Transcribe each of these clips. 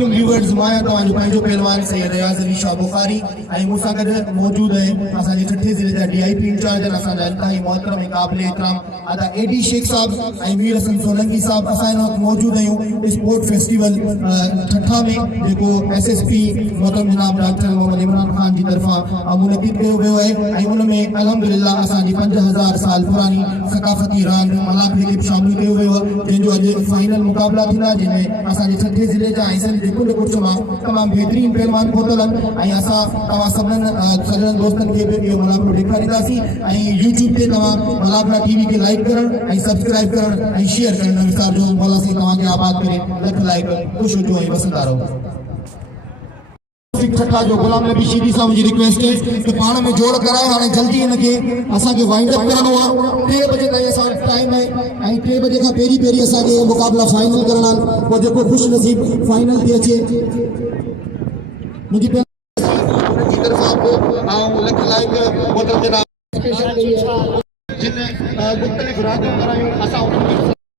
अलैकुम व्यूअर्स, मां तव्हांजो पंहिंजो पहलवान सैयद रियाज़ अली शाह बुखारी ऐं मूंसां गॾु मौजूद आहिनि असांजे छठे ज़िले जा DIP इंचार्ज आहिनि असांजा इंतहाई मोहतरम ऐं क़ाबिल एहतराम आदा AD शेख साहब ऐं मीर हसन सोलंकी साहब। असां हिन वक़्तु मौजूद आहियूं स्पोर्ट फेस्टिवल ठठा में जेको SSP मोहतरम जनाब डॉक्टर मोहम्मद इमरान खान जी तरफ़ां मुनक़िद कयो वियो आहे ऐं उन में अल्हम्दुलिल्लाह असांजी 5000 साल पुरानी सकाफ़ती रांदि मलाखड़ी खे शामिल कयो वियो आहे, जंहिंजो अॼु फाइनल मुक़ाबला थींदा, जंहिंमें असांजे छठे ज़िले जा ऐं सिंध जे कुल कुर्च मां तमामु बहितरीन पहलवान पहुतल आहिनि ऐं असां तव्हां सभिनीनि दोस्तनि खे बि इहो मुक़ाबलो ॾेखारींदासीं ऐं YouTube ते तव्हां मलाखड़ा TV खे लाइक करणु ऐं सब्सक्राइब करणु ऐं शेयर करणु न विसारिजो। मौला साईं तव्हांखे आबाद करे, लख लाइक, ख़ुशि हुजो ऐं वसंदा रहो। ठठा जो गुलाम नबी शीदी साहब जी रिक्वेस्ट है कि पाण में जोड़ कराए हाणे जल्दी इनके असा के वाइंड अप करणो आहे। 3 बजे ताईं असा टाइम है ऐं 3 बजे का पेरी असा के मुकाबला फाइनल करणा वो जेको खुश नसीब फाइनल थी अचे मुझी की तरफ आपको लख लाइक मोटर जनाब स्पेशल कई है जिन मुख्तलिफ रांदियूं करायूं असा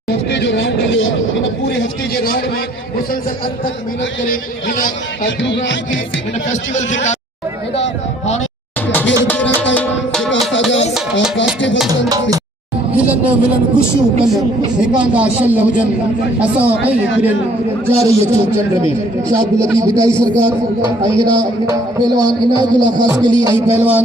हफ्ते जो राउंड हले इन पूरे हफ्ते जे राउंड में मुसलसल अंत तक मेहनत करे इन प्रोग्राम के इन फेस्टिवल जे एडा हाने ये रखता है जेका साजा फेस्टिवल हिलन मिलन खुशियों कन एकांगा शल हुजन असा ऐं हिकड़े जारी अचो चंद्र में शाह लतीफ बिदाई सरकार ऐं हेड़ा पहलवान इनायतुल्लाह खास के लिए ऐं पहलवान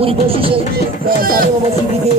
पूरी कोशिश है सारे मसीदी के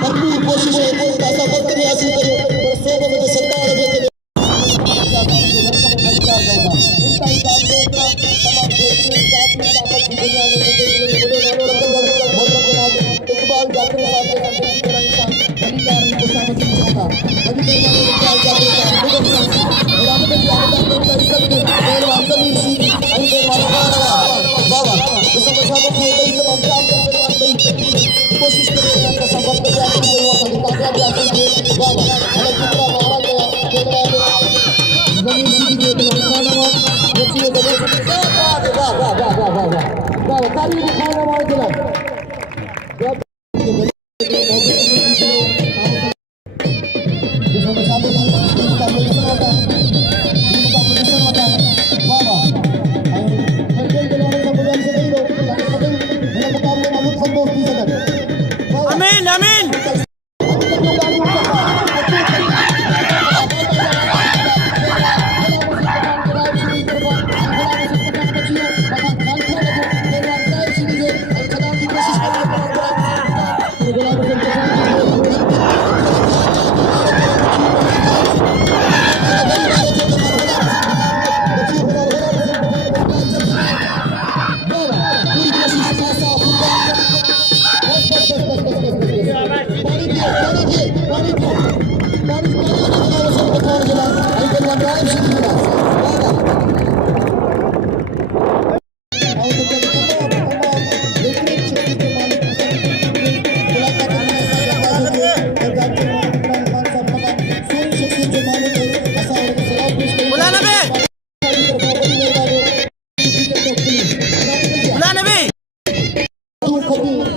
पूरी भरपूर खाना मार दिला अमीन अमीन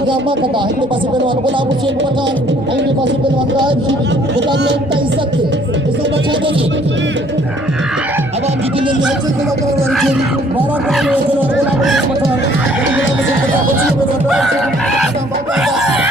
Gama kata, ini pasti peluang bola musuh pemakan, ini pasti peluang drive, bukan lentai sakit. Bisa baca lagi. Abang kita ni macam kita kalau orang curi, barang kalau orang bola pemakan, ini bola musuh pemakan, musuh peluang drive, abang baca ada.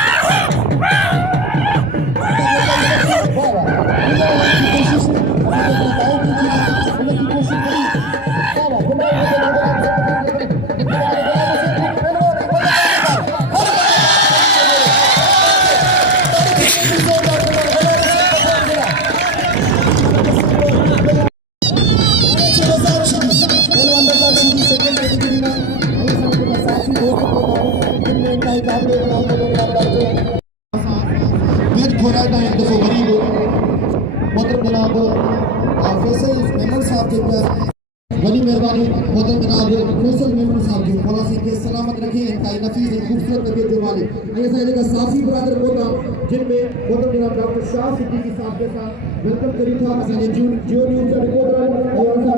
बड़ी मेहरबानी मोहतरम जनाब फैसल मेमन साहब जो policy के सलामत रखे इंतहाई नफीस खूबसूरत तबीयत वाले ऐसा जगह साफी बरादर होता जिनमें मोहतरम जनाब डॉक्टर शाह सिद्दीकी साहब के साथ वेलकम करी था असांजे जियो न्यूज़ जा रिपोर्टर और असां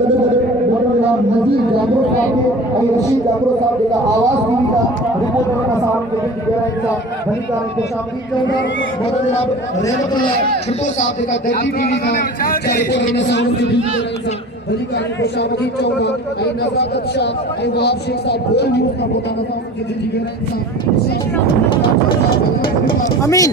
मोहतरम जनाब नज़ीर जाफर साहब और रशीद जाफर साहब जेका आवाज़ दी था रिपोर्टर का साहब के दिन गहराई सां भली कार खुशामदीद चवंदा मोहतरम जनाब रहमतुल्लाह खट्टो साहब जेका दिल्ली टीवी खां रिपोर्टर में साहब के दिन गहराई सां भली कार खुशामदीद चवंदा ऐं नज़ाकत शाह ऐं वहाब शेख साहब गोल न्यूज़ का होता था कि दिन गहराई सां अमीन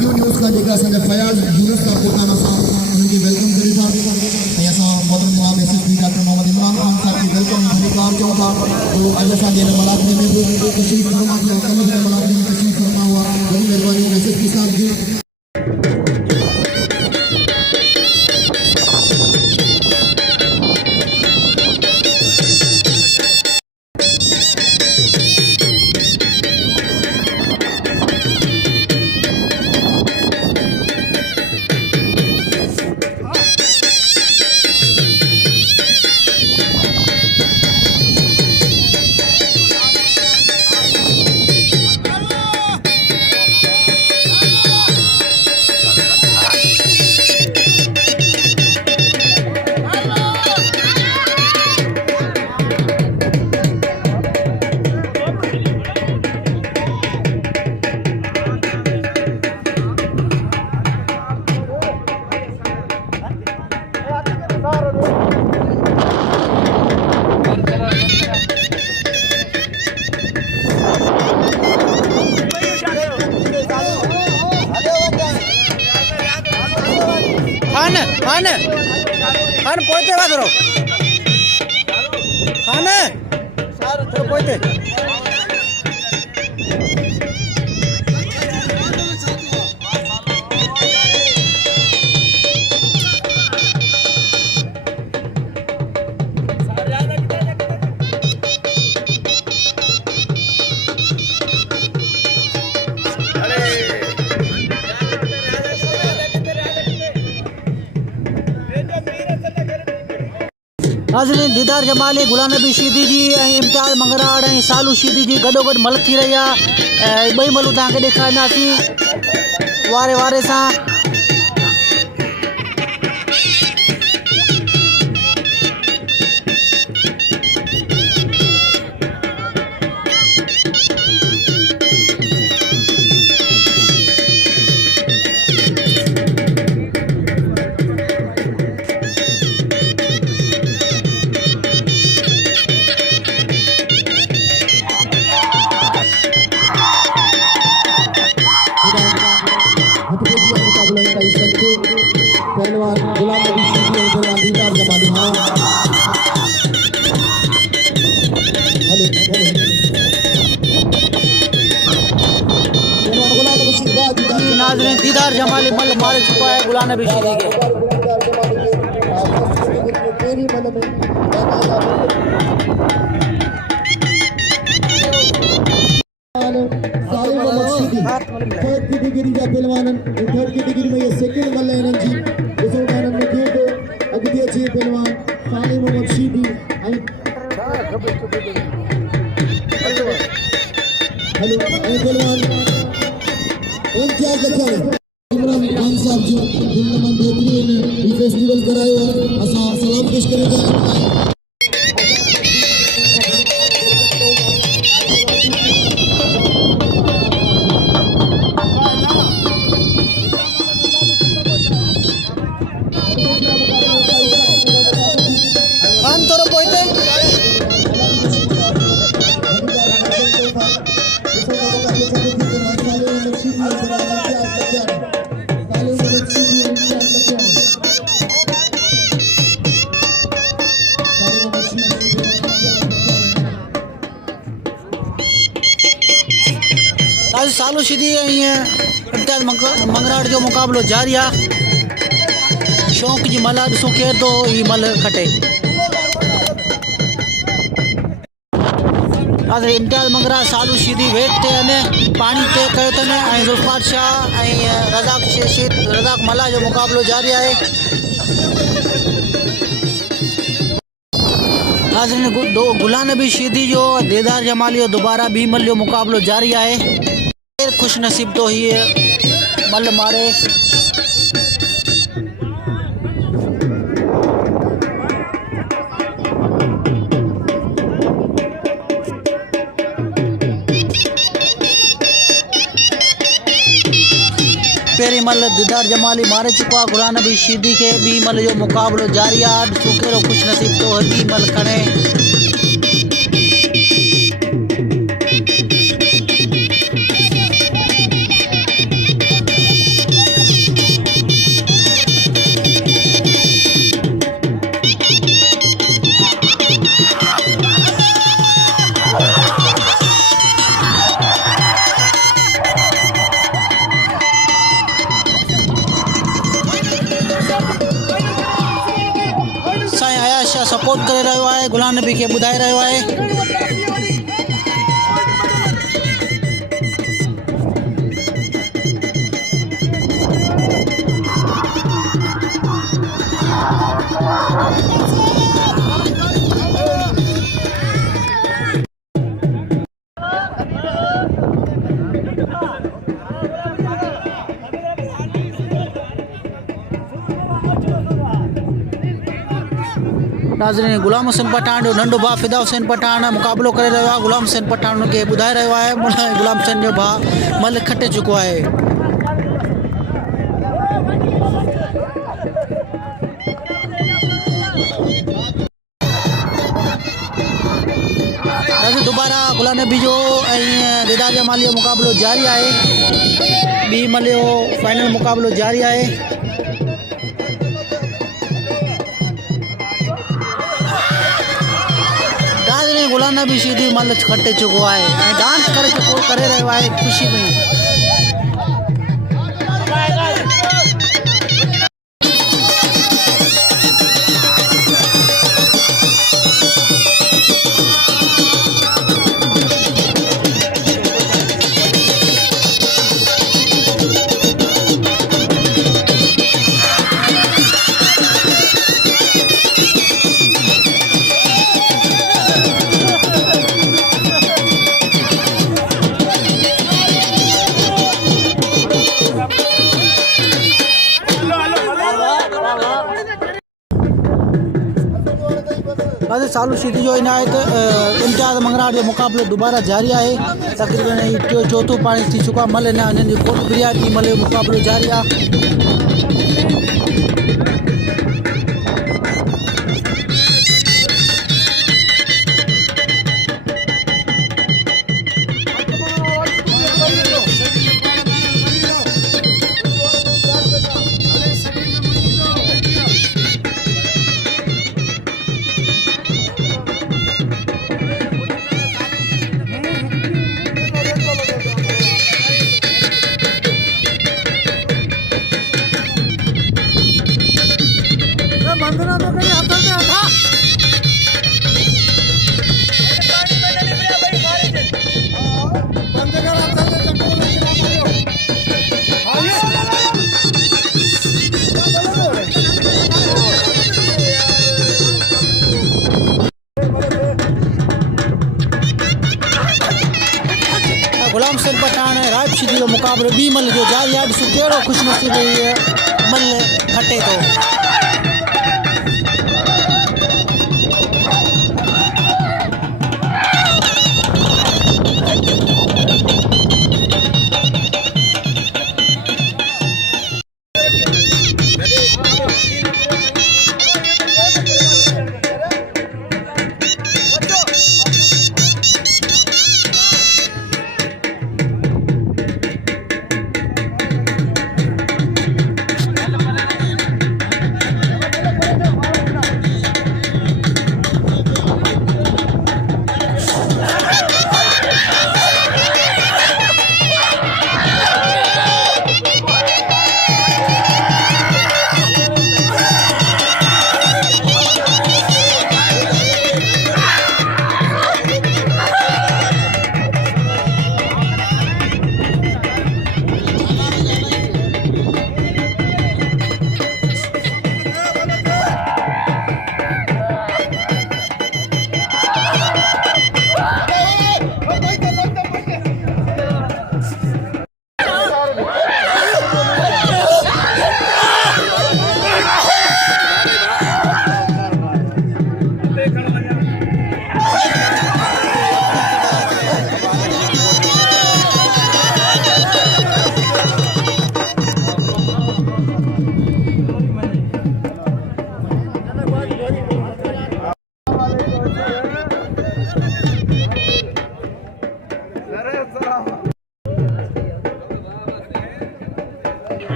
क्यू न्यूज़ का जेका असांजा फयाज़ यूनुस का प्रोग्राम असां उनके वेलकम करी था ऐं असां मोहतरम जनाब एसएसपी डॉक्टर मोहम्मद इमरान खान साहब खे वेलकम अधिकार चऊं था तो अॼु असांजे हिन मुलाक़े में बि तशरीफ़ फरमा थिया कल हिन मुलाक़े में तशरीफ़ फरमा हुआ वॾी महिरबानी एसएसपी साहब जी। खान पोते वादरो खान तो पोते नाज़रीन दीदार जमाली गुलाम नबी शीदी जी इम्तियाज़ मंगराड़ सालू शीदी जी गॾोगॾु मल थी रही है ॿई मलूं तव्हांखे ॾेखारींदासीं वारे वारे सां। पहलवान गुलाम नबी शीदी और पहलवान दीदार जमाली हाँ नाज़रीन दीदार जमाली मल मार चुका है गुलाम नबी शीदी के। थर्ड कैटेगरी जा पहलवान थर्ड कैटेगरी में ये सेकंड मल है जी ॾिसो था हिननि में केरु थो अॻिते अचे पहलवान सालिम मोहम्मद शीदी हेलो पहलवान इम्तियाज़ लखानी इमरान खान साहब जो जिन्होंने बेहतरीन ये फेस्टिवल करायो असां सलाम पेश करें सालू शीदी इम्तियाज़ मंगराड़ जो मुकाबलो जारी आहे। शौक़ जी मल ॾिसो केरु थो ही मल खटे। इम्तियाज़ मंगराड़ सालू शीदी वेट ते पानी ते कयो अथनि ऐं ज़ुल्फ़ार शाह ऐं रज़ाक मला जो मुकाबलो जारी आहे। नाज़रीन गुलाम नबी शीदी जो दीदार जमाली दोबारा ॿी मल जो मुकाबलो जारी आहे। खुश नसीब तो ही मल मारे पेरी मल दीदार जमाली मारे चुका गुलाम नबी शीदी के ॿी मल जो मुकाबलो जारी आहे। ॾिसो कहिड़ो खुश नसीब तो ॿी मल खणे। रिपोर्ट करे रहियो आहे, गुलाम नबी खे ॿुधाए रहियो आहे। नाज़रीन, गुलाम हुसैन पठान जो नंढो भाउ फिदा हुसैन पठान मुक़ाबिलो करे रहियो आहे। गुलाम हुसैन पठान खे ॿुधाए रहियो आहे गुलाम हुसैन जो भाउ मलिक खटे चुको आहे। दोबारा गुलाम नबी जो ऐं दिदार जमाली जो मुक़ाबिलो जारी आहे। ॿी मले जो फाइनल मुक़ाबिलो जारी आहे। गुलाम नबी सीधी मल खटे चुको है ऐं डांस करे रहियो आहे ख़ुशी में। सालू शीदी जो इनायत इम्तियाज़ मंगराट जो मुक़ाबिलो दोबारा जारी है। तकरीबन चौथों पानी थी चुका मल इन्हनि कोट बिरयानी मल जो मुक़ाबिलो जारी है। गुलाम हुसैन पठान राइब शीदी जो मुक़ाबिलो ॿी मल जो जारी आहे। ॾिसो कहिड़ो ख़ुशनसीब मल खटे थो।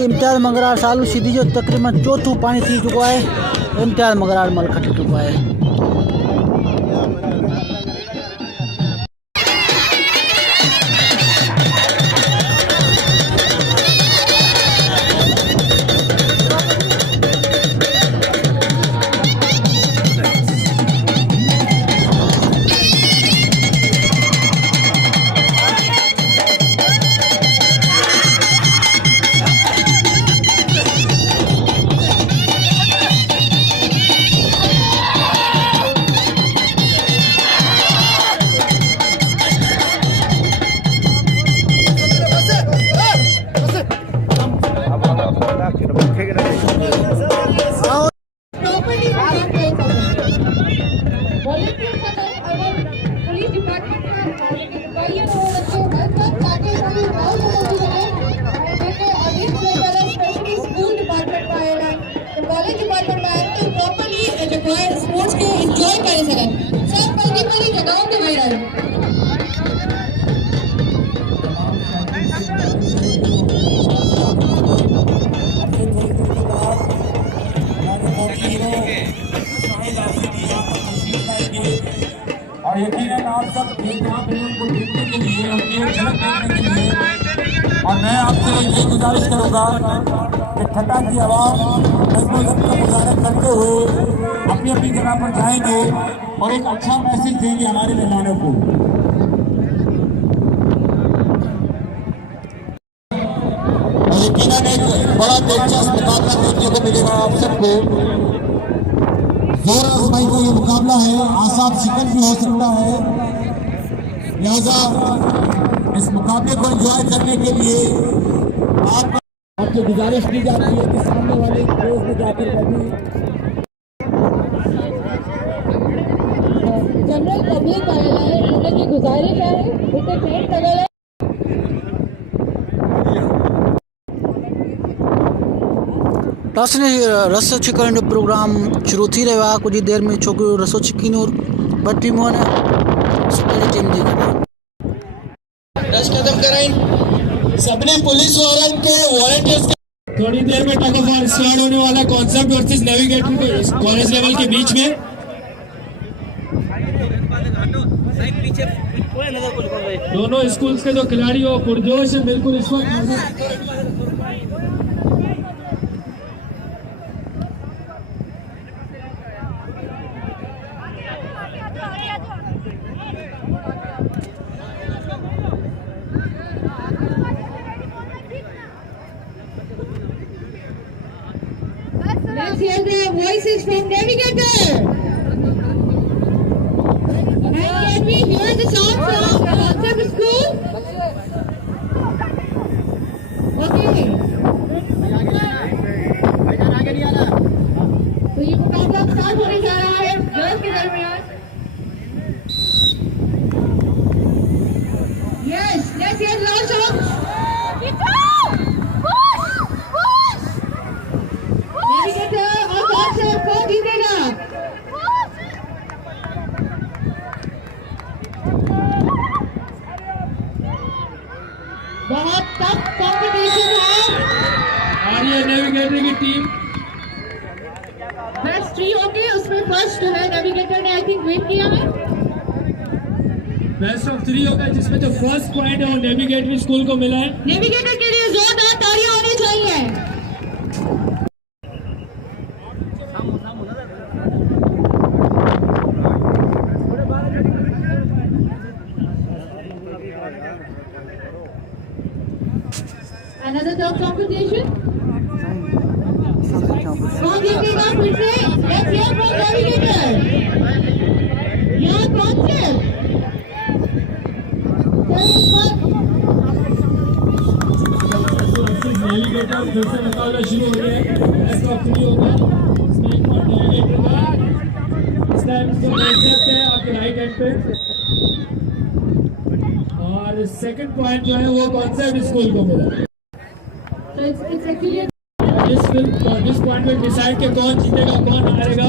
इम्तियाज़ मंगराट सालू शीदी जो तकरीबन चौथों पानी थी चुको है। इम्तियाज़ मंगराट मल खटे चुको है। प्रॉपर्ली काम कर सकें। वॉलंटियर का काम अगर पुलिस डिपार्टमेंट में सिपाहियों को बच्चों ताकि सभी बहुत जरूरी है जैसे अधिक से ज़्यादा स्पेशली स्कूल डिपार्टमेंट में आएगा तो कॉलेज डिपार्टमेंट में आए तो प्रॉपर्ली जो है स्पोर्ट्स के एंजॉय कर सकें सब पहली जगहों पे गए रहे। और यकीनन आप सब एक यहाँ पे उनको देखने के लिए उनकी एक झलक देखने के लिए और मैं आपसे ये गुजारिश करूँगा कि ठंडा की आवाज़ नज़्म का मुजाहरा करते हुए अपनी अपनी जगह पर जाएंगे और एक अच्छा मैसेज देंगे हमारे मेहमानों को। यकीनन एक बड़ा दिलचस्प मुकाबला देखने को मिलेगा आप सबको। जोर आजमाई का ये मुकाबला है, आसाब शिकन भी हो सकता है, लिहाजा इस मुकाबले को एंजॉय करने के लिए आपसे गुजारिश की जाती है कि सामने वाले क्रोज में जाकर कभी जनरल पब्लिक आएगा है उनकी गुजारिश है इसे टेंट लगा है। टासने रसो छिकण जो प्रोग्राम शुरू थी रहियो आहे। कुछ देर में छोकिरियूं रसो छिकींदियूं ॿ टीमूं आहिनि सुठी टीम जी रश खत्म कराइन सबने पुलिस वालों के वॉलंटियर्स थोड़ी देर में टग ऑफ वॉर स्टार्ट होने वाला concept versus navigator college level के बीच में। दोनों स्कूल्स के जो खिलाड़ी हो पुरजोश है बिल्कुल इस वक्त। Let's hear the voices from Navigator. And can we hear the sound from Concept School? Okay. तो ये मुकाबला स्टार्ट होने जा रहा है गर्ल्स के दरमियान। Yes, let's hear the loud sound. Navigator और Concept कौन जीतेगा? बहुत टफ कॉम्पिटिशन है। और ये नेविगेटर की टीम बेस्ट थ्री होगी उसमें फर्स्ट जो है नेविगेटर ने आई थिंक विन किया है। बेस्ट ऑफ 3 होगा जिसमें जो फर्स्ट पॉइंट है वो नेविगेटरी स्कूल को मिला है। नेविगेटर के लिए जोरदार तालियां होनी चाहिए। Another tough competition. कौन जीतेगा फिर से? Let's hear from Navigator. यहाँ Concept. नेविगेटर फिर से मुकाबला शुरू हो गया है। बेस्ट ऑफ 3 होगा इसमें एक और नेविगेटर का इस टाइम इसको देख सकते हैं आपके राइट हैंड पे। और सेकंड पॉइंट जो है वो कॉन्सेप्ट स्कूल को मिला। So it's actually this point में डिसाइड के कौन जीतेगा कौन हारेगा।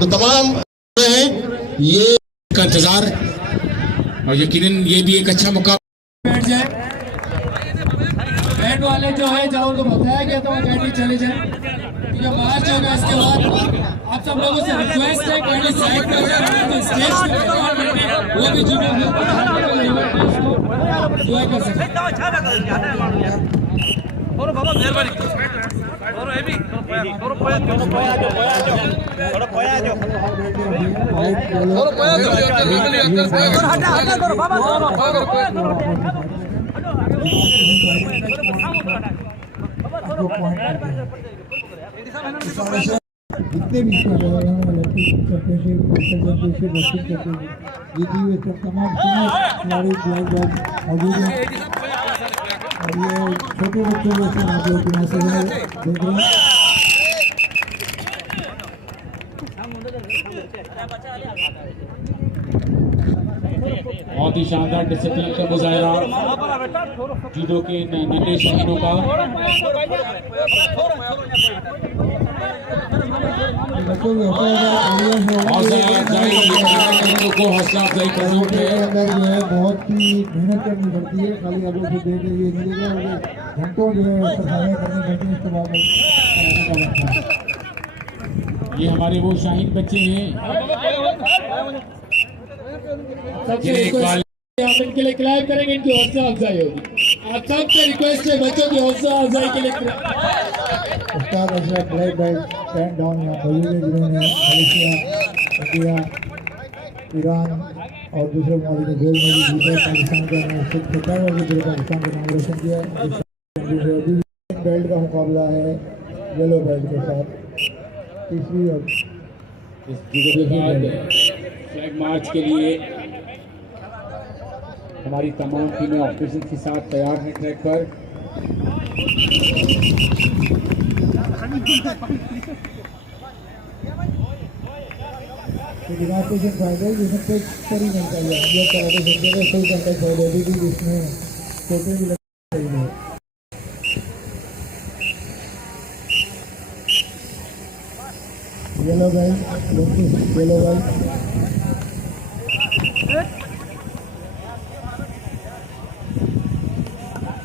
तो तमाम हैं ये का इंतजार और यकीनन ये भी एक अच्छा मुकाबला। बैठ जाए बैट वाले जो है जब उनको बताया गया तो वो कैंडी चले जाए ठीक है। मार्च होगा इसके बाद आप सब लोगों से रिक्वेस्ट है कैंडी साइड पे तो स्टेज पे वो भी जुड़े दुआ कर सकते थोड़ा बाबा मेहरबानी थोड़ा हेवी थोड़ा पोया हटा हटा करो बाबा जितने भी चैंपियनशिप जीती हुए सब तमाम खिलाड़ी मौजूद हैं और ये छोटे बच्चों के साथ आप लोग क्लासेस में देख रहे हैं। बहुत ही शानदार डिसिप्लिन का मुजाहरा जूडो के निर्देशकों का। बच्चों की हौसला अफजाई करने पे अंदर जो है बहुत ही मेहनत करनी पड़ती है। खाली आप लोग जो देख रहे हैं ये घंटों जो है एक्सरसाइज करनी पड़ती है। इसके बाद ये हमारे वो शाहीन बच्चे हैं आप इनके लिए क्लैप करेंगे, इनकी हौसला अफजाई होगी। आप सबसे रिक्वेस्ट है बच्चों की हौसला अफजाई के लिए उस्ताद Ashraf black belt stand down यहाँ मौजूद है, जिन्होंने मलेशिया, इंडिया, ईरान और दूसरे ममालिक में गोल्ड मेडल जीता। पाकिस्तान का नाम सिर्फ खिताब है, जो पाकिस्तान का नाम रोशन किया। बेल्ट का मुकाबला है येलो बेल्ट के साथ। तीसरी और इस जूडो के बाद फ्लैग मार्च के लिए हमारी तमाम टीमें ऑफिसर्स के साथ तैयार हैं ट्रैक पर। डिमार्केशन फाइनल जिसमें पे सही नहीं कर लिया हम लोग कराटे सेंटर में सही कंटेक्ट हो रही थी, जिसमें चोटें भी लग रही है। येलो बेल्ट येलो बेल्ट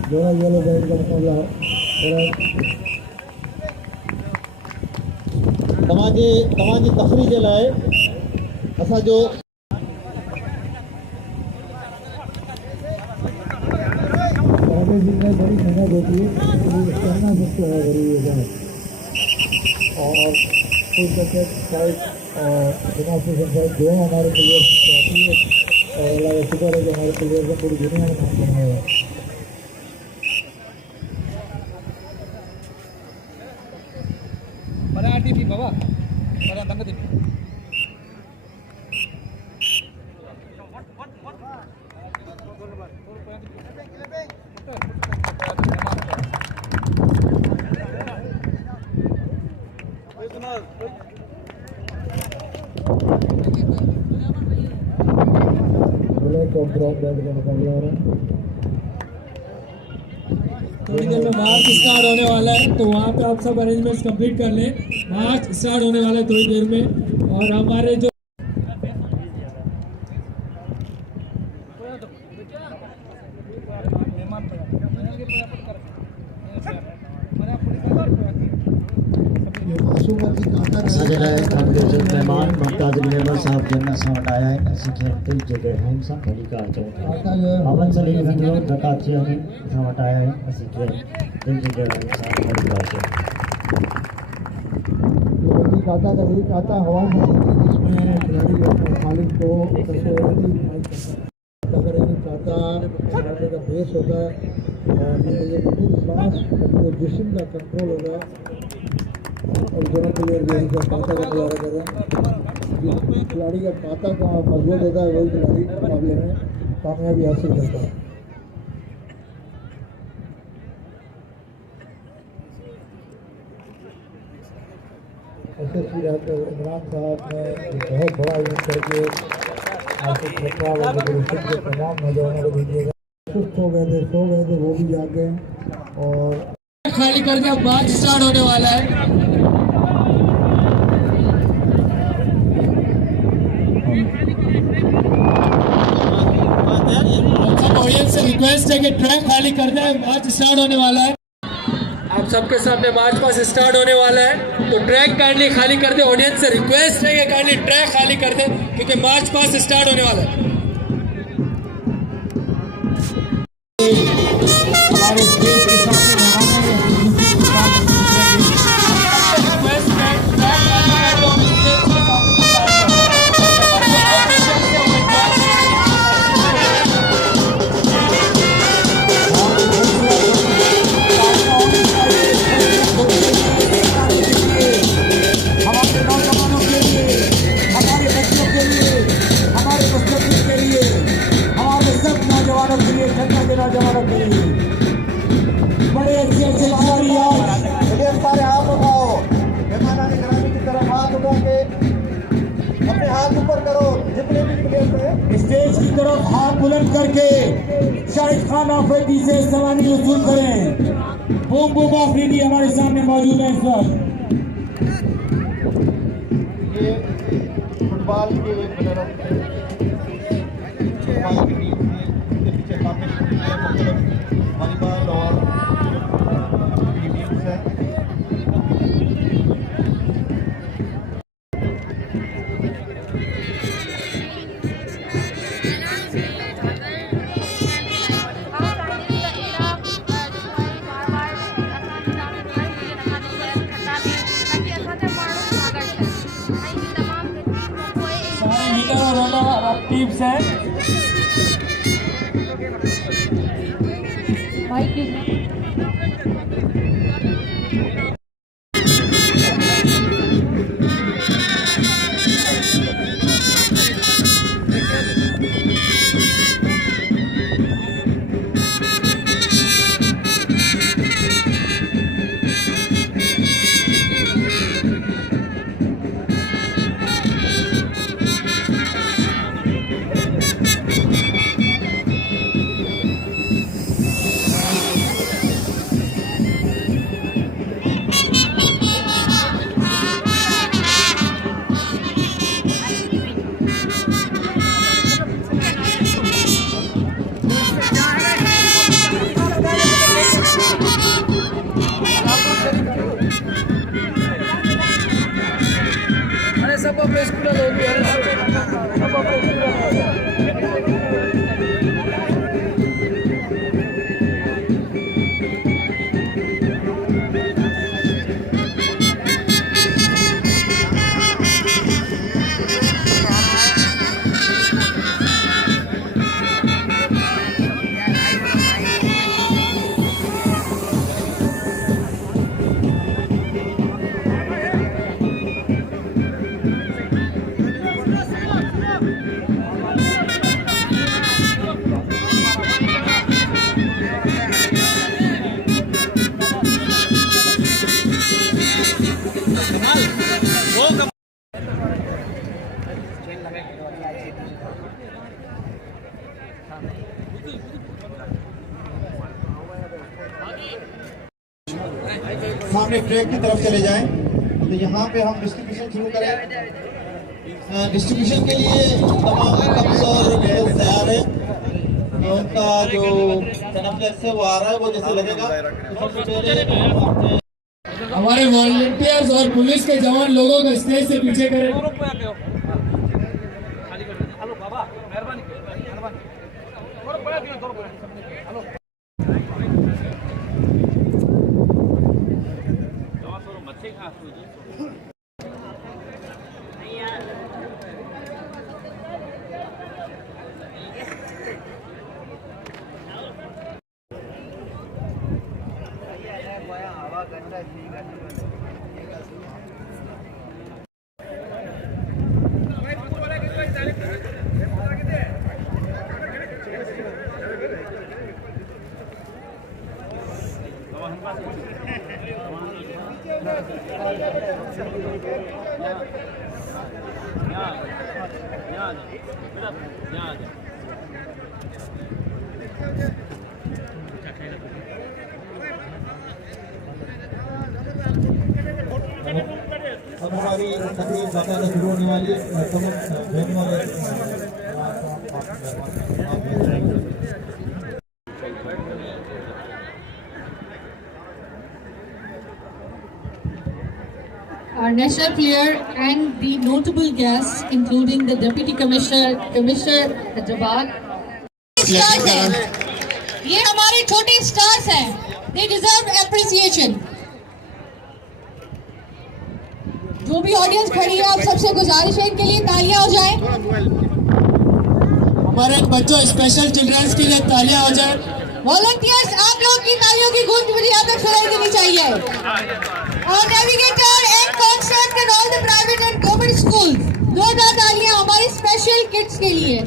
दोनों येलो बेल्ट का मुकाबला है। तव्हांजी तफ़रीह जे लाइ असांजो कराटे में बड़ी मेहनत होती है, करना सबसे ज़रूरी है। और फुल क्रिकेट फाइट और डिमार्केशन फाइट दोनों हमारे प्लेयर्स आती है और अल्लाह का शुक्र है कि हमारे प्लेयर्स ने पूरी दुनिया में नाम बनाया है। ब्लैक और ब्राउन बेल्ट का मुकाबला हो रहा है। थोड़ी देर में मार्च स्टार्ट होने वाला है, तो वहाँ पे आप सब अरेंजमेंट्स कंप्लीट कर लें। मार्च स्टार्ट होने वाला है थोड़ी देर में। और हमारे जो असांजे लाइ महिमान मुमताज़ मेहमान साहब जिन असां वटि आया आहिनि, असांखे दिलि जे गहराइनि सां भली कार चऊं था। मोहम्मद सलीम हिंदो ज़कातिया में असां वटि आया आहिनि, असांखे दिलि जे गहराइनि सां भली कार चऊं। खाता का वही खाता हवा में जिसमें खिलाड़ी मालिक को अगर ये खाता कराटे का बेस होता है और ये बिल्कुल सांस जो जिस्म का कंट्रोल होगा और दोनों प्लेयर जो है खाता का मुकाबला कर रहे हैं। खिलाड़ी का खाता का मजबूत होता है वही खिलाड़ी मुकाबले में कामयाबी हासिल करता है। एसएसपी डॉक्टर इमरान साहब ने बहुत बड़ा इवेंट करके आसिफ छपरा और गुलशन के तमाम नौजवानों को दीजिएगा। सुस्त हो गए थे, सो गए थे, वो भी जाग गए। और खाली कर दिया, मार्च स्टार्ट होने वाला है। ऑडियंस से रिक्वेस्ट है कि ट्रैक खाली कर दें, मार्च स्टार्ट होने वाला है। आप सबके सामने मार्च पास स्टार्ट होने वाला है, तो ट्रैक काइंडली खाली कर दें। ऑडियंस से रिक्वेस्ट है कि काइंडली ट्रैक खाली कर दें, क्योंकि मार्च पास स्टार्ट होने वाला है। हमारे देश के सामने नौजवानों के लिए ठंडा देना जवानों हाथ बुलंद करके शाहिद खान आफरीदी से सलामी वसूल करें। बूम बूम आफरीदी हमारे सामने मौजूद है इस वक्त। ये फुटबॉल के एक फुटबॉल की टीम है, इसके पीछे काफी वॉलीबॉल और टीम्स है। मीटर और रोलर टीम्स हैं। सामने ट्रैक की तरफ चले जाएं। तो यहाँ पे हम डिस्ट्रीब्यूशन शुरू करें। डिस्ट्रीब्यूशन के लिए तमाम कप्स और मेडल्स तैयार हैं। उनका जो पेनफ्लेक्स है वो आ रहा है, वो जैसे लगेगा। तो सबसे पहले हमारे वॉलंटियर्स और पुलिस के जवान लोगों को स्टेज से पीछे करें। अब हमारी तकरीब बाकायदा शुरू होने वाली है। Our national player and the notable guests, including the Deputy Commissioner Hyderabad. Stars हैं, ये हमारे छोटे स्टार्स हैं, they deserve appreciation. जो भी ऑडियंस खड़ी है, आप सबसे गुजारिश है इनके लिए तालियां हो जाएं। हमारे बच्चों स्पेशल चिल्ड्रंस के लिए तालियां हो जाएं। वॉलंटियर्स, आप लोग की तालियों की गूंज मुझे यहाँ तक सुनाई देनी चाहिए। और navigator and concept and all the private and government school, जोरदार तालियां हमारी स्पेशल किड्स के लिए।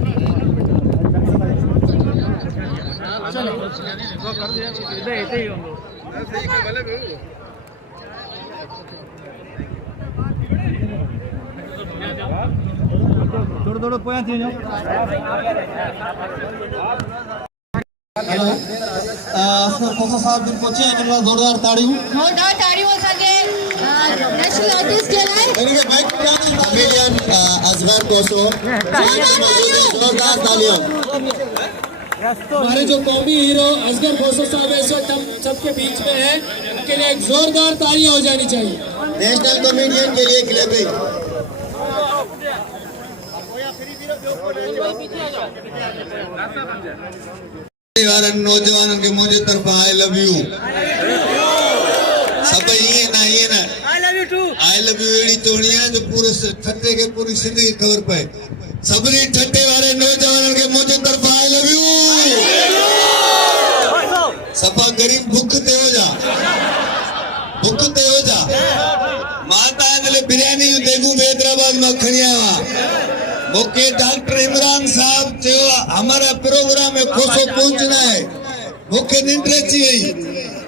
थोड़ा थोड़ा पोया थी जाओ असगर खोसा साहब जिन पहुंचे हैं इनका जोरदार ताड़ियों जोरदार ताड़ियों साथे नेशनल आर्टिस्ट के लिए इनके माइक कॉमेडियन असगर कोसो जोरदार तालियां। हमारे जो कौमी हीरो असगर खोसो साहब इस वक्त हम सबके बीच में हैं, उनके लिए एक जोरदार तालियां हो जानी चाहिए। नेशनल कॉमेडियन के लिए क्लेपिंग। नौजवान के मुझे तरफ आई लव यू सब ये ना आई लव यू एड़ी तोड़ियां जो पूरे ठट्टे के पूरी जिंदगी खबर पाए सबरी ठट्टे वाले नौजवान के मुझे तरफ आई लव यू सपा गरीब भुखते हो जा माता दिले बिरयानी देखू हैदराबाद मखनिया ओके डॉक्टर इमरान साहब जो हमारा प्रोग्राम में खोसो पहुंचना है मुख्य निंद्रे जी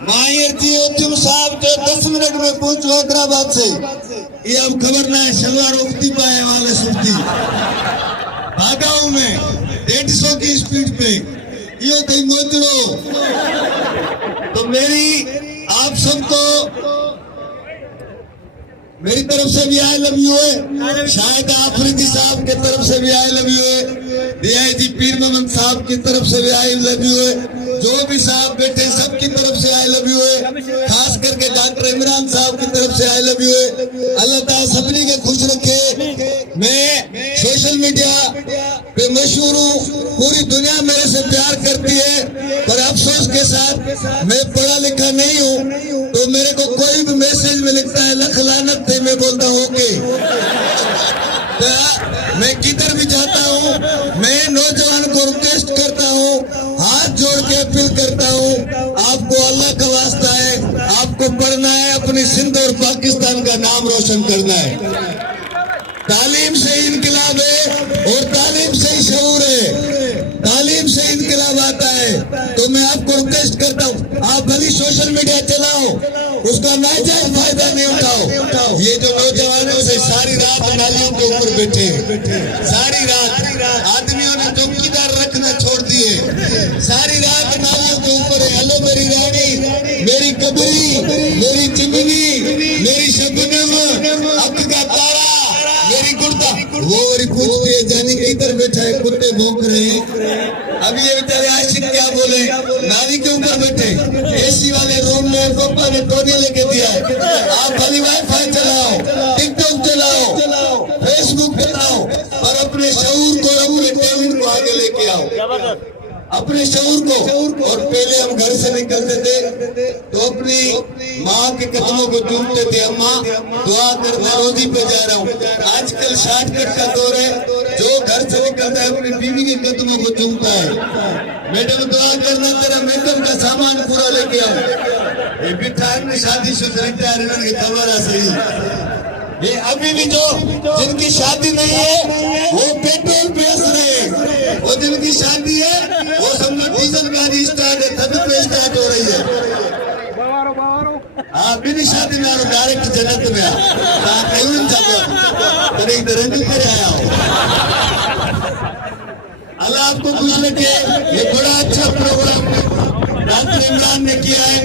माहिर जी उद्यम साहब जो 10 मिनट में पहुंचो हैदराबाद से ये अब खबर ना है शलवार उगती पाए वाले सुनती भागा हूं मैं 150 की स्पीड पे यो थी मोचड़ो। तो मेरी आप सबको मेरी तरफ से भी आई लव यू है, शायद आफरीदी साहब की तरफ से भी आई लव यू है, डीआईजी पीर मोहम्मद साहब की तरफ से भी आई लव यू है, जो भी साहब बैठे सबकी तरफ से आई लव यू है, खास करके डॉक्टर इमरान साहब की तरफ से आई लव यू है। अल्लाह ताला सबनी के खुश रखे। मैं सोशल मीडिया पे मशहूर हूँ, पूरी दुनिया मेरे से प्यार करती है, पर अफसोस के साथ मैं पढ़ा लिखा नहीं हूँ, तो मेरे को कोई भी मैसेज में लिखता है लख लानत थे, मैं बोलता हूँ ओके। मैं किधर भी जाता हूँ, मैं नौजवान को रिक्वेस्ट करता हूँ, हाथ जोड़ के अपील करता हूँ, आपको अल्लाह का वास्ता है, आपको पढ़ना है, अपनी सिंध और पाकिस्तान का नाम रोशन करना है। तालीम से इनकलाब है और तालीम से ही शऊर है, तालीम से इनकलाब आता है। तो मैं आपको रिक्वेस्ट करता हूँ, आप भली सोशल मीडिया चलाओ, उसका नाजायज फायदा नहीं उठाओ। ये जो नौजवान से सारी रात नालियों के ऊपर बैठे हैं, सारी रात आदमियों ने चौकीदार रखना छोड़ दिए, सारी रात नालियों के ऊपर है। हेलो मेरी रानी, मेरी कबरी, मेरी चिमनी, मेरी शबनम, अख का तारा, मेरी कुर्ता, वो मेरी पूछती है जानी के इधर बैठा है, कुत्ते भौंक रहे हैं। अभी ये बेचारे आशिक क्या बोले, नाली के ऊपर बैठे, एसी वाले रूम में पापा ने टोनी लेके दिया है। आप भली वाईफाई चलाओ, टिकटॉक चलाओ, फेसबुक चलाओ, और अपने शऊर को, अपने टैलेंट को आगे लेके आओ, अपने शऊर को। और पहले हम घर से निकलते थे तो अपनी माँ के कदमों को चूमते थे, अम्मा दुआ करना रोजी पे जा रहा हूँ। आजकल शॉर्टकट का दौर है, जो घर से निकलता है अपनी बीवी के कदमों को चूमता है। मैडम दुआ करना तेरा मेकअप का सामान पूरा लेके आओ। ये बिठान में शादी शुदा की खबर है सही। ये अभी भी जो जिनकी शादी नहीं है वो पेट्रोल बेच रहे हैं, वो जिनकी शादी है वो समझो डीजल गाड़ी स्टार्ट है, तभी पे स्टार्ट हो रही है। हाँ बिना शादी में डायरेक्ट जन्नत में आया हो। अल्लाह आपको खुश रखे। ये बड़ा अच्छा प्रोग्राम डॉक्टर इमरान ने किया है,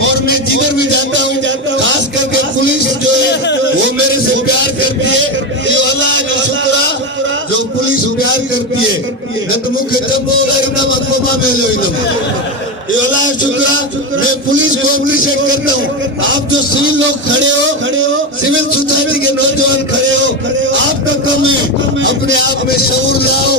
और मैं जिधर भी जाता हूँ, खास करके पुलिस जो है वो मेरे से प्यार करती है। ये अल्लाह का शुक्र जो पुलिस प्यार करती है, न तो मुख्य ये अल्लाह का शुक्र। मैं पुलिस को अप्रिशिएट करता हूँ। आप जो सिविल लोग खड़े हो, सिविल सोसाइटी के नौजवान खड़े हो, आपका कम है, अपने आप में शऊर लाओ,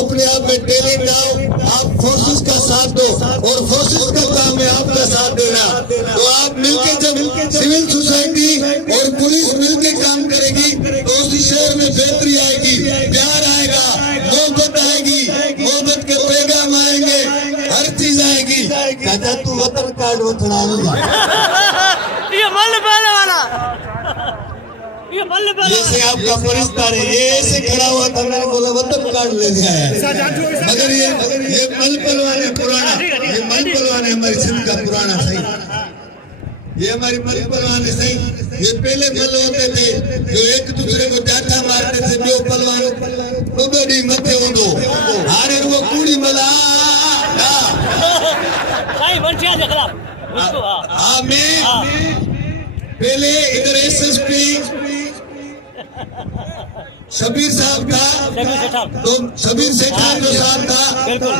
अपने आप में टैलेंट लाओ, आप फोर्सेस का साथ दो, और फोर्सेस का काम है आपका साथ देना। तो आप मिलके जब सिविल सोसाइटी और पुलिस मिलके काम करेगी तो उसी शहर में बेहतरी आएगी, प्यार आएगा, मोहब्बत आएगी, मोहब्बत के पैगाम आएंगे, हर चीज आएगी। चाचा तू वतन कार्ड उठा ये मल्ल पहले वाला, ये मल्ल पहले जैसे आपका फरिश्ता है, ये ऐसे खड़ा हुआ था, मैंने बोला वतन कार्ड ले गया है। मगर ये मल पलवान है पुराना, ये मल पलवान है हमारी सिंध का पुराना सही, ये हमारी मल पलवान है सही। ये पहले मल होते थे जो एक दूसरे को जाठा मारते थे, दो पलवान बबड़ी मथे होंदो हारे वो कूड़ी मला साईं वंशिया जे खिलाफ हाँ मैं पहले इधर एसएसपी शबीर साहब था तो शबीर सेठान जो साहब था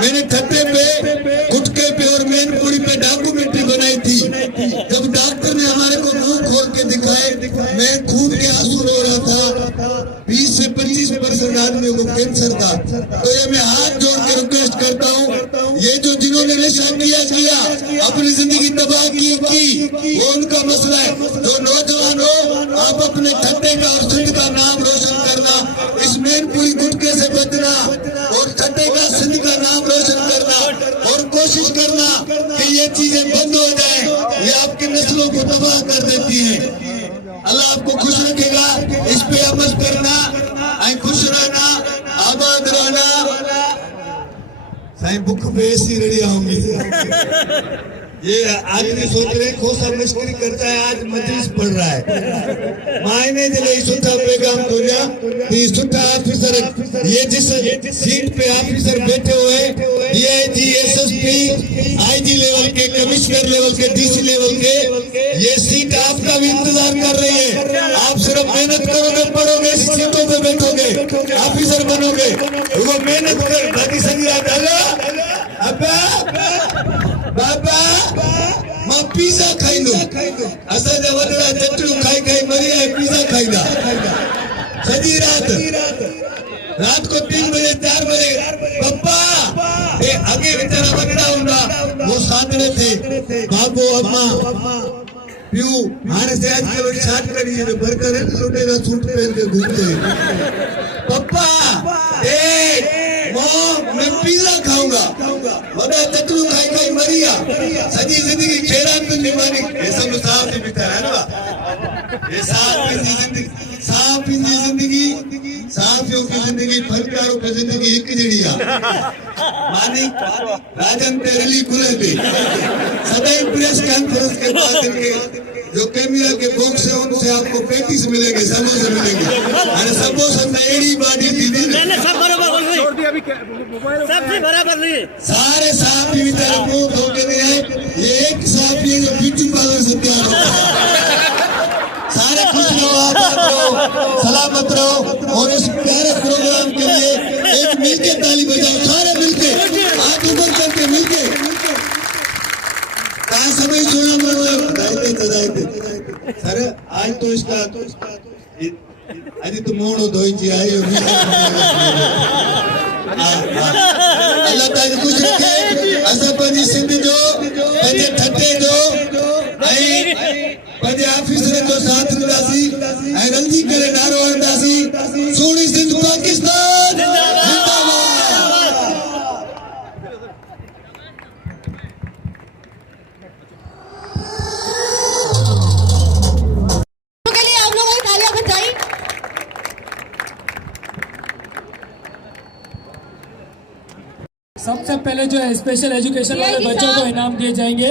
मैंने ठट्टे पे गुटके पे और मैनपुरी पे डॉक्यूमेंट्री बनाई थी। जब डॉक्टर ने हमारे को मुंह खोल के दिखाए मैं खून के आंसू रो रहा था। 20 से 25% आदमियों को कैंसर था। तो ये मैं हाथ जोड़ के रिक्वेस्ट करता हूँ ये जो जिन्होंने नशा किया अपनी जिंदगी तबाह की वो उनका मसला है। जो नौजवान हो आप अपने ठट्टे का और सिंध का नाम रोशन करना, इस मैनपुरी गुटके से बचना और ठट्टे का सिंध का नाम रोशन करना और कोशिश करना कि ये चीजें बंद हो जाए। ये आपकी नस्लों को तबाह कर देती है। अल्लाह आपको खुश रखेगा। इस पे अमल करना, खुश रहना, आबाद रहना। साईं भूख पे ऐसी रेडिया होंगी। ये आदमी सोच रहे खोसा मस्करी करता है, आज मजलिस पढ़ रहा है। मायने जले सुठा पैगाम तो जा सुठा ऑफिसर ये जिस सीट पे ऑफिसर बैठे हुए डीआईजी एसएसपी आईजी लेवल के कमिश्नर लेवल के डीसी लेवल के ये सीट आपका भी इंतजार कर रही है। आप सिर्फ मेहनत करोगे, पढ़ोगे, सीटों पे बैठोगे, ऑफिसर बनोगे। वो मेहनत कर बाकी संगी बाबा मां पिज़्ज़ा खाईंदो असां जा वॾड़ा चटड़ियूं खाई मरी आए पिज़्ज़ा खाईंदा सॼी रात को 3 बजे 4 बजे पप्पा ए आगे बेचारा वॾड़ा हूंदा वो साधने थे बाबो अम्मा पियो हाणे से आज के शाट करी है बर्गर है लोटे का सूट पहन के घूमते पप्पा ए मॉम मैं पिज़्ज़ा खाऊंगा वॾा चटड़ियूं खाई मरिया सॼी जिंदगी खेड़ा तो निमानी ये सब साहब जी बिता है ना ये साहब की जिंदगी साफियों की जिंदगी फनकारों की जिंदगी एक जड़ी है। मानी राजन पे रैली खुले थे सदाई प्रेस कॉन्फ्रेंस के बाद इनके जो कैमरा के बॉक्स है उनसे आपको पैकेज मिलेंगे, समोसे मिलेंगे। अरे समोसा एड़ी बाड़ी थी मैंने सब बराबर बोल रही छोड़ दिया अभी सब चीज बराबर नहीं सारे साहब भी बेचारे मुंह धो के नहीं आए। ये एक साहब भी जो ब्यूटी पार्लर से तैयार होता है। सारे खुश रहो, आबाद रहो, सलामत रहो और इस प्यारे प्रोग्राम के लिए एक मिलके ताली बजाओ सारे मिलके हाथ ऊपर करके मिलके कहा समय सोना मरना दायते सर आज तो इसका आज तो मोड़ो धोई जी आई अल्लाह ताला खुश रखे असां पंहिंजी सिंध जो पंहिंजे ठटे जो पंहिंजे ऑफिसर जो साथ ॾींदासीं ऐं रंजी करे नारो हणंदासीं सोणी सिंध पाकिस्तान सबसे पहले जो है स्पेशल एजुकेशन वाले बच्चों को इनाम दिए जाएंगे।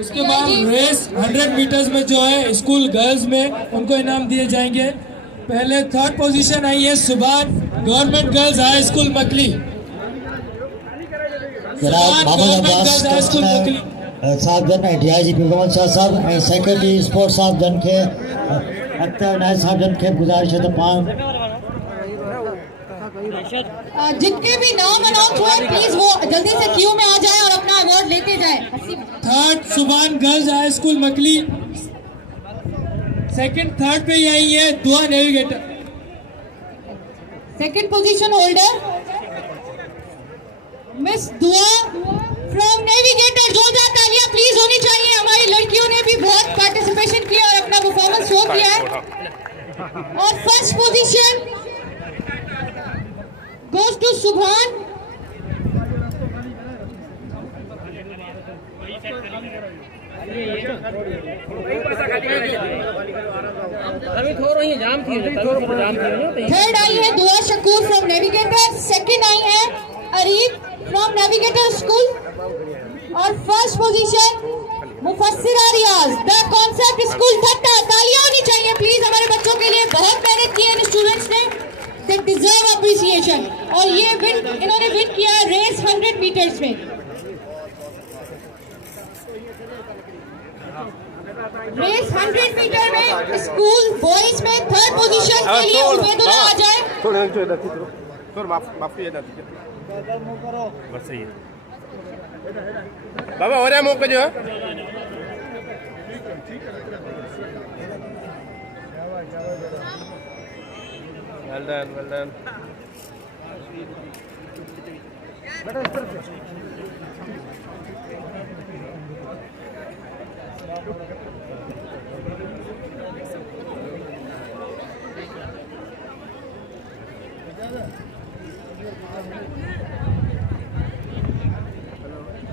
उसके बाद रेस 100 मीटर्स में जो है स्कूल गर्ल्स में उनको इनाम दिए जाएंगे। पहले 3rd पोजीशन आई है सुभान गवर्नमेंट गर्ल्स हाई स्कूल मकली। साहब जन डीआईजीपी मोहम्मद शाह साहब सेक्रेटरी स्पोर्ट्स साहब जन के अख्तर नायक साहब जन के गुजारिश है तो जितने भी नाम अनाउंस हुए प्लीज वो जल्दी से क्यू में आ जाए और अपना अवार्ड लेते जाए। 3rd सुभान girls high school मकली। 2nd 3rd पे ही आई है दुआ navigator. 2nd position holder miss दुआ फ्रॉम नेविगेटर। जोरदार तालियां प्लीज होनी चाहिए। हमारी लड़कियों ने भी बहुत पार्टिसिपेशन किया और अपना परफॉर्मेंस शो किया है। और 1st position goes to Subhan। Third आई है Dua Shakoor from navigator. 2nd आई है अरीफ फ्रॉम नेविगेटर स्कूल और 1st position Mufassira Riaz, the concept school Thatta. तालियां होनी चाहिए प्लीज हमारे बच्चों के लिए, बहुत मेहनत की है इन स्टूडेंट्स ने, दे डिजर्व अप्रिसिएशन। और ये इन्होंने विन किया है रेस 100 मीटर्स में। रेस 100 मीटर में स्कूल बॉयज में 3rd पोजीशन के लिए उबैदुल्ला आ जाए। बाबा हो रहा है मौका जो है well done, well done.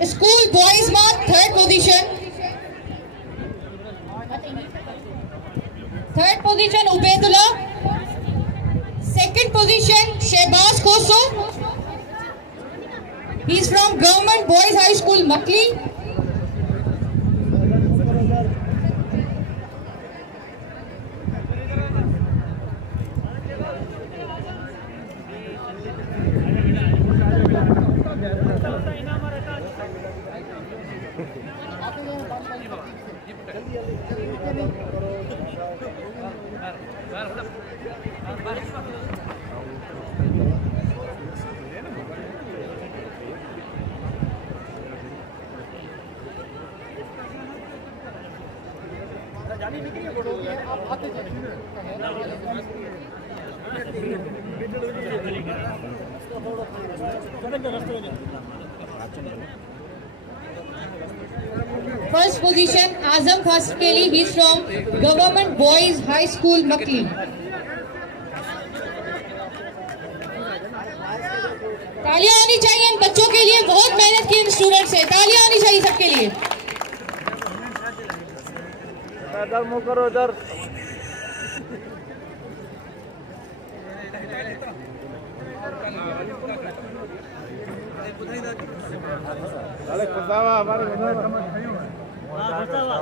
School boys में 3rd position, 3rd position Ubaidullah, 2nd position Shahbaz Khoso, he is from Government Boys High School Makli। First position Azam Khas के लिए, he is from government boys high school Makli. तालियां आनी चाहिए इन बच्चों के लिए, बहुत मेहनत की इन स्टूडेंट्स से, तालियां आनी चाहिए सबके लिए। इधर मुंह करो इधर।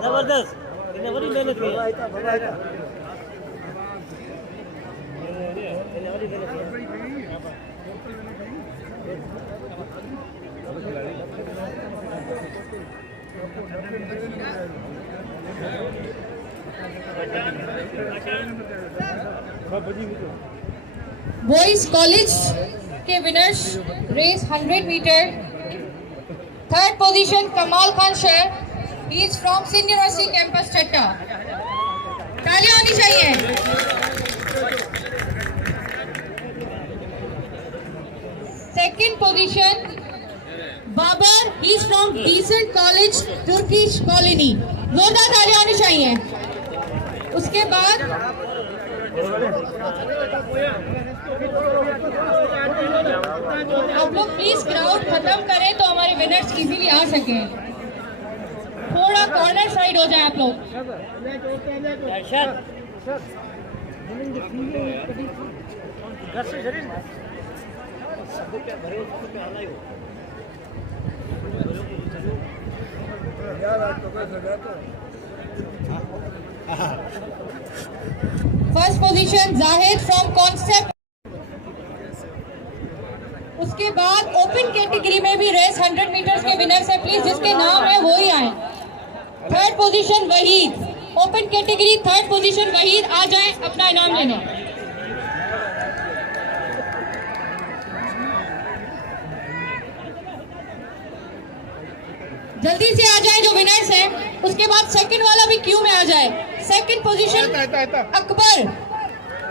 जबरदस्त, इन्हें बड़ी मेहनत की बॉयज कॉलेज के winners race 100 metre, 3rd position Kamal Khan Sher, he is from Sindh university campus Thatta. तालियां होनी चाहिए। 2nd position Babar, he is from decent college Turkish colony. जोरदार तालियां होनी चाहिए। उसके बाद आप लोग प्लीज क्राउड खत्म करें तो हमारे विनर्स इजीली आ सके। थोड़ा कॉर्नर साइड हो जाए आप लोग। First position Zahid from concept. उसके बाद ओपन कैटेगरी में भी रेस 100 मीटर्स के विनर्स है, प्लीज जिसके नाम है वो ही आए। 3rd position Waheed, open category 3rd position Waheed, आ जाएं अपना इनाम लेने। जल्दी से आ जाएं जो विनर्स हैं। उसके बाद 2nd वाला भी क्यू में आ जाए। 2nd position Akbar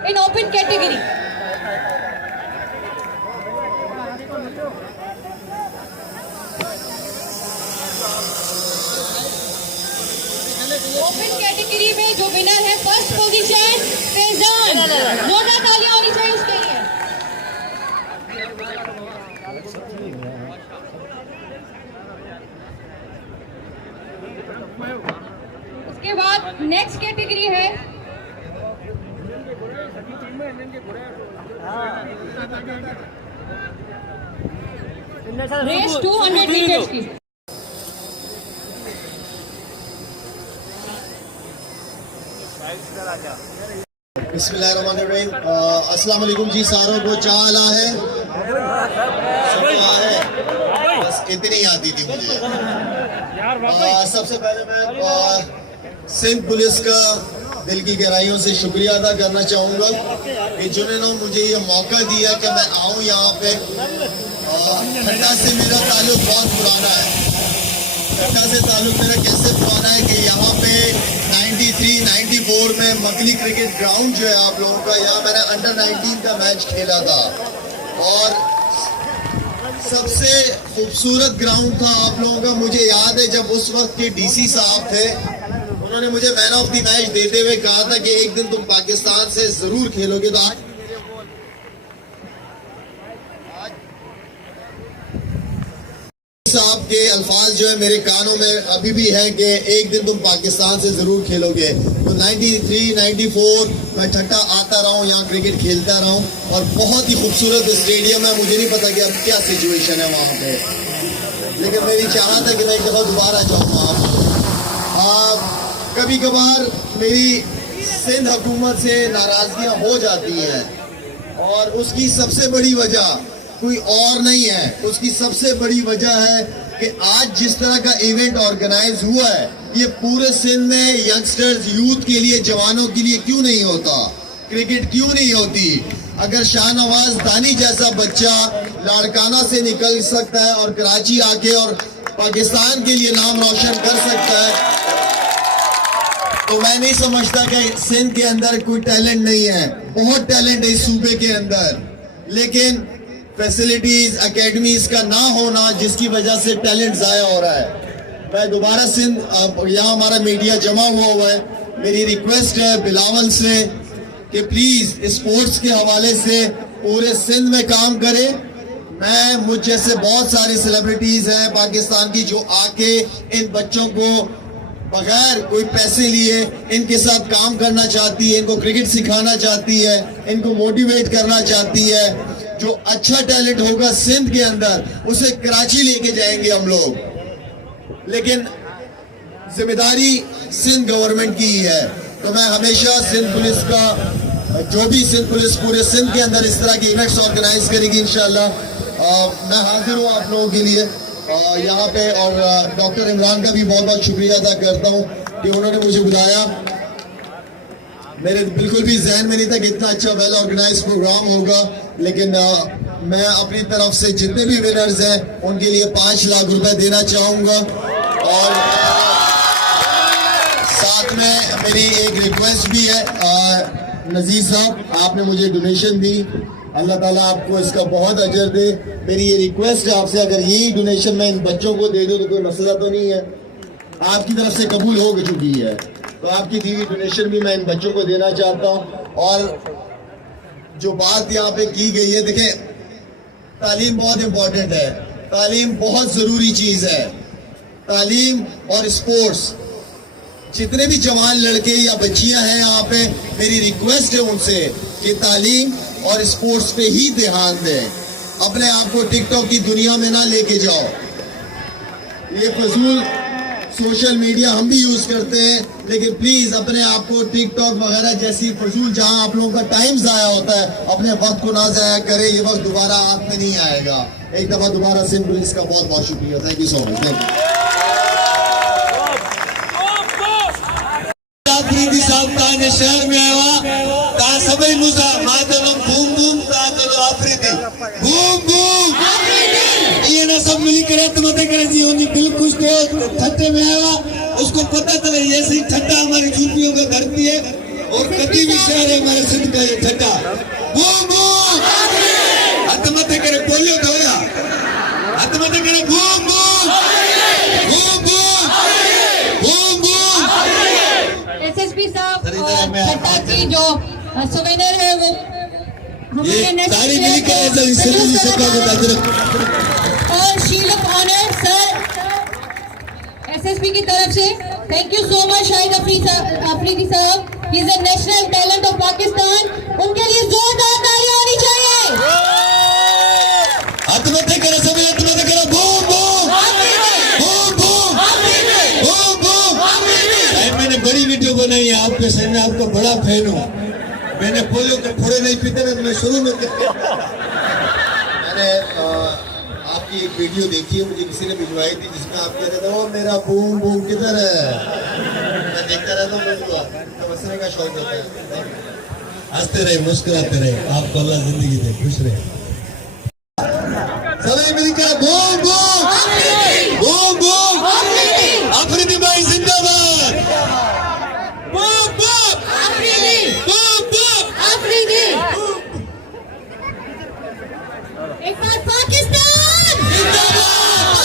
in open category. Open category में जो विनर है फर्स्ट पोजीशन फैजान, जोरदार तालियां होनी चाहिए उसके लिए। उसके बाद नेक्स्ट कैटेगरी है रेस 200 मीटर्स की। बिस्मिल्लाहिर्रहमानिर्रहीम। अस्सलाम वालेकुम जी, सारों को चाह आला है, बस इतनी आती थी मुझे। सबसे पहले मैं सिंध पुलिस का दिल की गहराइयों से शुक्रिया अदा करना चाहूँगा कि जिन्होंने मुझे ये मौका दिया कि मैं आऊँ यहाँ पे। ठंडा से मेरा ताल्लुक बहुत पुराना है। ठंडा से ताल्लुक मेरा कैसे पुराना है कि यहाँ पे 93-94 में मकली क्रिकेट ग्राउंड जो है आप लोगों का, यहाँ मैंने अंडर 19 का मैच खेला था और सबसे खूबसूरत ग्राउंड था आप लोगों का। मुझे याद है जब उस वक्त के डीसी साहब थे, उन्होंने मुझे मैन ऑफ द मैच देते हुए कहा था कि एक दिन तुम पाकिस्तान से जरूर खेलोगे। तो आज साहब के अल्फाज जो है मेरे कानों में अभी भी हैं कि एक दिन तुम पाकिस्तान से जरूर खेलोगे। तो 93-94 मैं ठट्टा आता रहा हूँ, यहाँ क्रिकेट खेलता रहा हूँ और बहुत ही खूबसूरत स्टेडियम है। मुझे नहीं पता कि अब क्या सिचुएशन है वहाँ पे, लेकिन मेरी चाहत है कि मैं एक दफ़ा दोबारा जाऊँ वहाँ। कभी कभार मेरी सिंध हुकूमत से नाराजगियाँ हो जाती हैं और उसकी सबसे बड़ी वजह कोई और नहीं है, उसकी सबसे बड़ी वजह है कि आज जिस तरह का इवेंट ऑर्गेनाइज हुआ है ये पूरे सिंध में यंगस्टर्स यूथ के लिए, जवानों के लिए क्यों नहीं होता? क्रिकेट क्यों नहीं होती? अगर शाहनवाज दानी जैसा बच्चा लाड़काना से निकल सकता है और कराची आके और पाकिस्तान के लिए नाम रोशन कर सकता है, तो मैं नहीं समझता कि सिंध के अंदर कोई टैलेंट नहीं है। बहुत टैलेंट है इस सूबे के अंदर, लेकिन फैसिलिटीज, एकेडमीज का ना होना जिसकी वजह से टैलेंट जाया हो रहा है। मैं दोबारा सिंध, यहाँ हमारा मीडिया जमा हुआ है, मेरी रिक्वेस्ट है बिलावल से कि प्लीज स्पोर्ट्स के हवाले से पूरे सिंध में काम करें। मैं, मुझ जैसे बहुत सारे सेलिब्रिटीज हैं पाकिस्तान की जो आके इन बच्चों को बगैर कोई पैसे लिए इनके साथ काम करना चाहती है, इनको क्रिकेट सिखाना चाहती है, इनको मोटिवेट करना चाहती है। जो अच्छा टैलेंट होगा सिंध के अंदर उसे कराची लेके जाएंगे हम लोग, लेकिन जिम्मेदारी सिंध गवर्नमेंट की ही है। तो मैं हमेशा सिंध पुलिस का, जो भी सिंध पुलिस पूरे सिंध के अंदर इस तरह की इवेंट्स ऑर्गेनाइज करेगी इंशाल्लाह, मैं हाजिर हूँ आप लोगों के लिए यहाँ पे। और डॉक्टर इमरान का भी बहुत बहुत शुक्रिया अदा करता हूँ कि उन्होंने मुझे बुलाया। मेरे बिल्कुल भी जहन में नहीं था कि इतना अच्छा वेल ऑर्गेनाइज प्रोग्राम होगा, लेकिन मैं अपनी तरफ से जितने भी विनर्स हैं उनके लिए 5 लाख रुपए देना चाहूँगा। और साथ में मेरी एक रिक्वेस्ट भी है, नजीर साहब आपने मुझे डोनेशन दी, अल्लाह ताला आपको इसका बहुत अजर दे। मेरी ये रिक्वेस्ट है आपसे, अगर यही डोनेशन मैं इन बच्चों को दे दूँ तो कोई मसला तो नहीं है, आपकी तरफ से कबूल हो चुकी है। तो आपकी दी हुई डोनेशन भी मैं इन बच्चों को देना चाहता हूँ। और जो बात यहाँ पे की गई है, देखें तालीम बहुत इम्पोर्टेंट है, तालीम बहुत ज़रूरी चीज़ है। तालीम और स्पोर्ट्स, जितने भी जवान लड़के या बच्चियां हैं यहाँ पे, मेरी रिक्वेस्ट है उनसे कि तालीम और स्पोर्ट्स पे ही ध्यान दें। अपने आप को टिकटॉक की दुनिया में ना लेके जाओ। ये फजूल सोशल मीडिया हम भी यूज करते हैं, लेकिन प्लीज अपने आप को टिकटॉक वगैरह जैसी फजूल, जहां आप लोगों का टाइम जाया होता है, अपने वक्त को ना जाया करें। ये वक्त दोबारा हाथ में नहीं आएगा। एक दफा दोबारा सिंध पुलिस का बहुत बहुत शुक्रिया। Thank you so much. Thank you. शहर में आया ता सभी मुसा मातलम बूम बूम तातलो आफरीदी बूम बूम ये ना सब मिली करे तो मत करे जी उन्हें दिल खुश थे ठट्टे में आया। उसको पता चला ये सही ठट्टा हमारी यूपियों का धरती है और कभी भी शहर है हमारे सिंध का ये ठट्टा। बूम बूम हाथ मत करे बोलियो धोया, हाथ मत करे boom boom boom boom boom boom. SSP साहब ठट्टा की जो सुवेनियर है वो हमारे नेक्स्ट और she look honoured sir SSP की तरफ से। Thank you so much Shahid Afridi sahab, he is a national talent of Pakistan. उनके लिए जोरदार तालियां होनी चाहिए। हाथ मत करे सभी, हाथ मत करे boom boom boom boom boom boom. मैंने बड़ी वीडियो बनाई नहीं, आपके सही में आपका बड़ा फैन हूँ। मैंने पोलियो के फोड़े नहीं पीते ना, मैं शुरू में मैंने आपकी एक वीडियो देखी है, मुझे किसी ने भिजवाई थी, जिसमें आप कह रहे थे ओ मेरा बूम बूम किधर है। मैं देखता रहता हूँ, तो हंसने का शौक होता है। हंसते रहे, मुस्कुराते रहे, आपको अल्लाह जिंदगी दे, खुश रहे। सभी मिलकर boom boom boom boom, Afridi भाई जिंदाबाद, बूम बूम बूम बूम। एक बार पाकिस्तान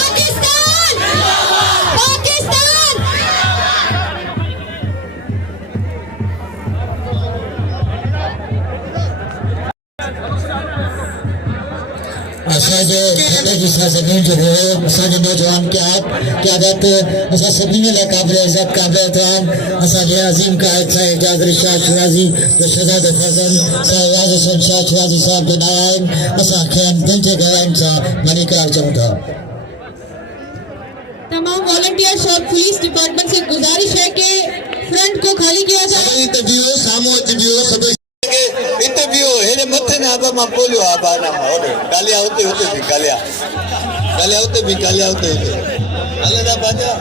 पाकिस्तान पाकिस्तान। असांजे खटे जी सभिनी जो हो, असांजे नौजवान क़यादत असां सभिनी लाइ क़ाबिल इज़त क़ाबिल एहतराम असांजे अज़ीम क़ाइद साईं जाज़री शाह शिराज़ी जो शहज़ाद फज़ल साईं याज़ हसन शाह शिराज़ी साहब जो नया आहिनि, असांखे दिलि जे गहराइनि सां मणिकार चऊं था। तमाम वॉलंटियर्स और पुलिस डिपार्टमेंट से गुजारिश है कि फ्रंट को खाली किया जाए। सभी इंटरव्यू सामो इंटरव्यू सभी इंटरव्यू हेने मथे ना आबा मा बोलियो आबा ना होने गालिया होते भी गालिया होते भी अल्लाह दा बाजा।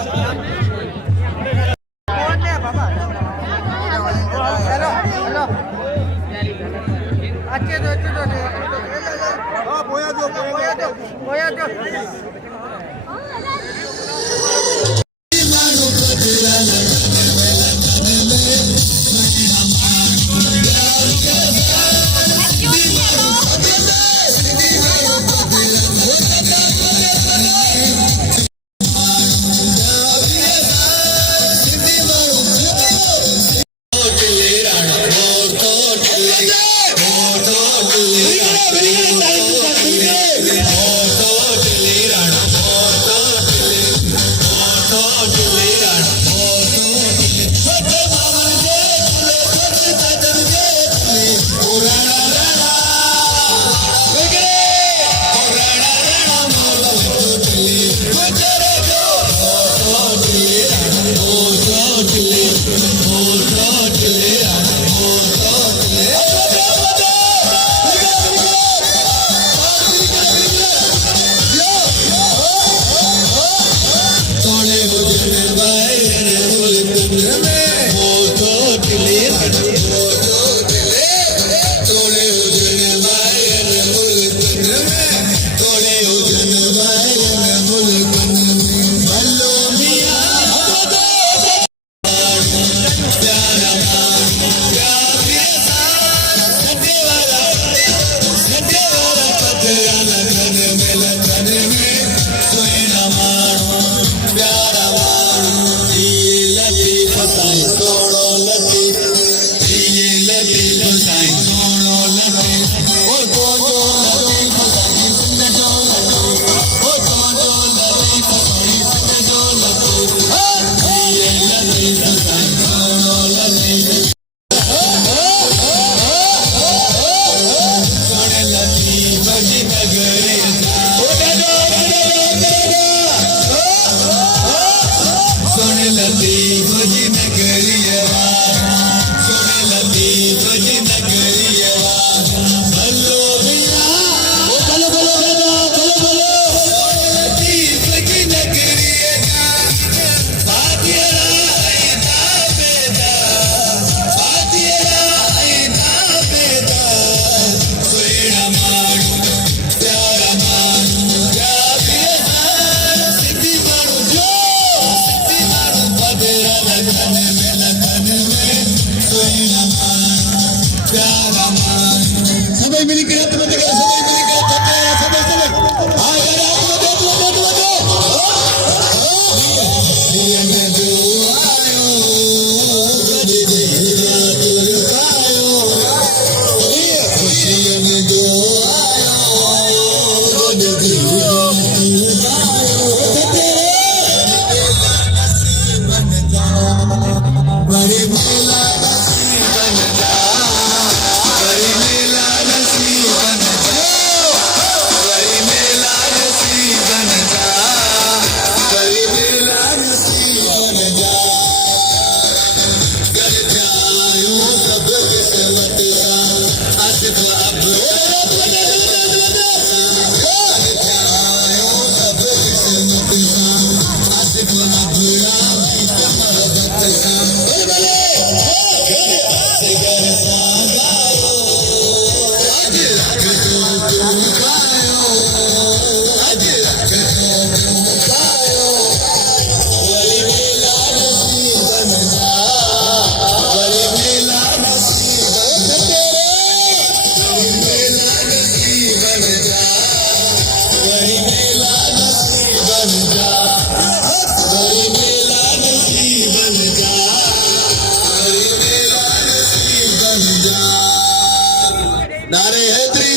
नारे हैदरी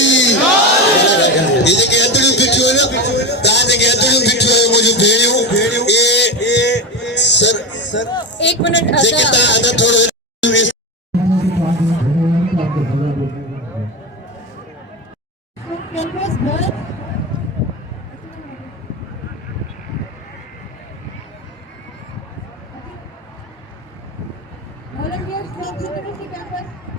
ये जेके हैदरियूं बीठियूं आहिनि तव्हां जेके हैदरियूं बीठियूं आहियो मुंहिंजूं भेणियूं ये सर 1 मिनट जेके तव्हां अदा थोरो volunteers from University campus